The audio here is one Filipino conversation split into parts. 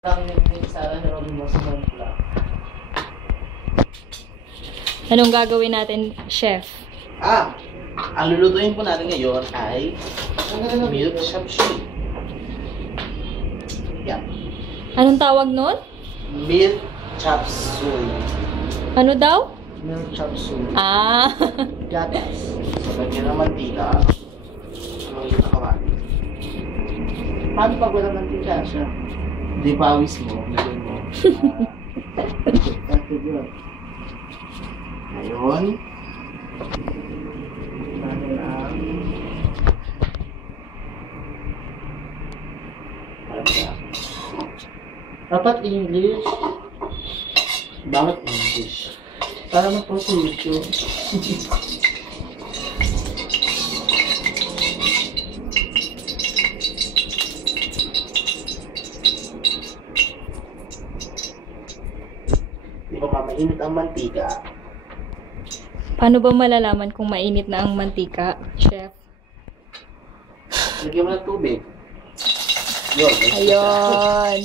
Anong gagawin natin, chef? Ang lulutuin po natin ngayon ay milk chop suey. Yan. Anong tawag nun? Milk chop suey. Ano daw? Milk chop suey. Gatas. So, lagyan ng mantika. Ang kawali. Paano pag walang mantika siya? Di pawis mo, lagyan mo. That's good. Ngayon, natin ang dapat English. Bakit English? Para ma-post sa YouTube. Di ba mamainit ang mantika? Paano ba malalaman kung mainit na ang mantika, chef? Lagyan mo ng tubig. Yun. Ayun.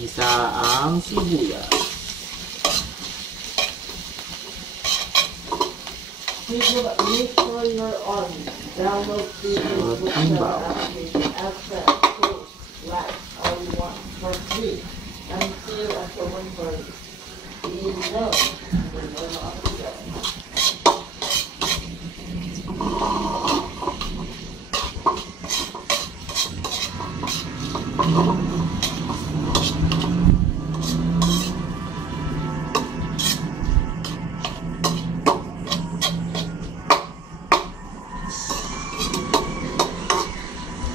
Isa ang sibuyas. Make sure you're on. Download Ang bawang. access post like all you want for free until October 1st.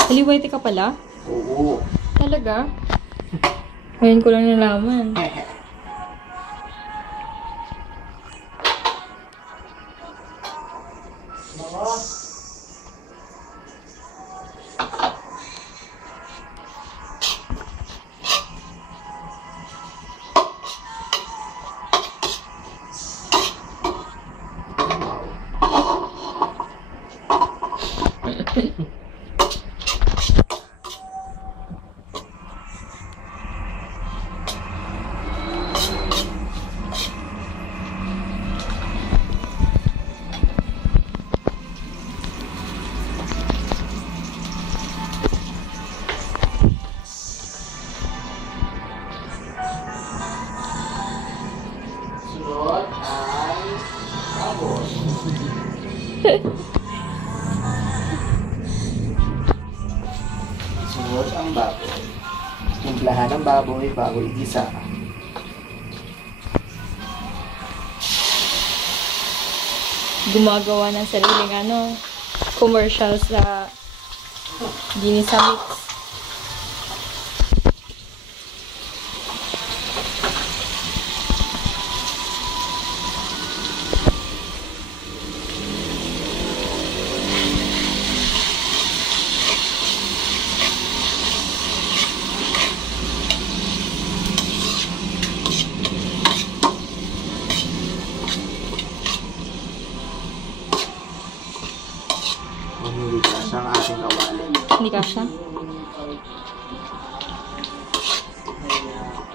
Haliwayti ka pala? Oo. Talaga? Ngayon ko lang nalaman. Sunod ay baboy. Sunod ang baboy. Timplahan ng baboy bago igisa. Gumagawa ng sariling commercial sa Ginisa Mix. Hindi ka ang ating kawali. Hindi kasha?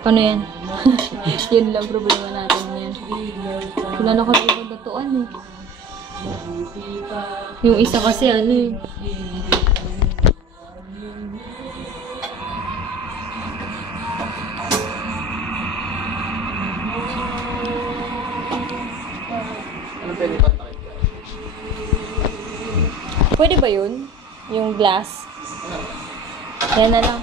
Paano yan? Yun lang problema natin yan. Wala na kami ibang datuan eh. Yung isa kasi Ano pwede ba takip ka? Pwede ba yun? Yung glass? Yan na lang.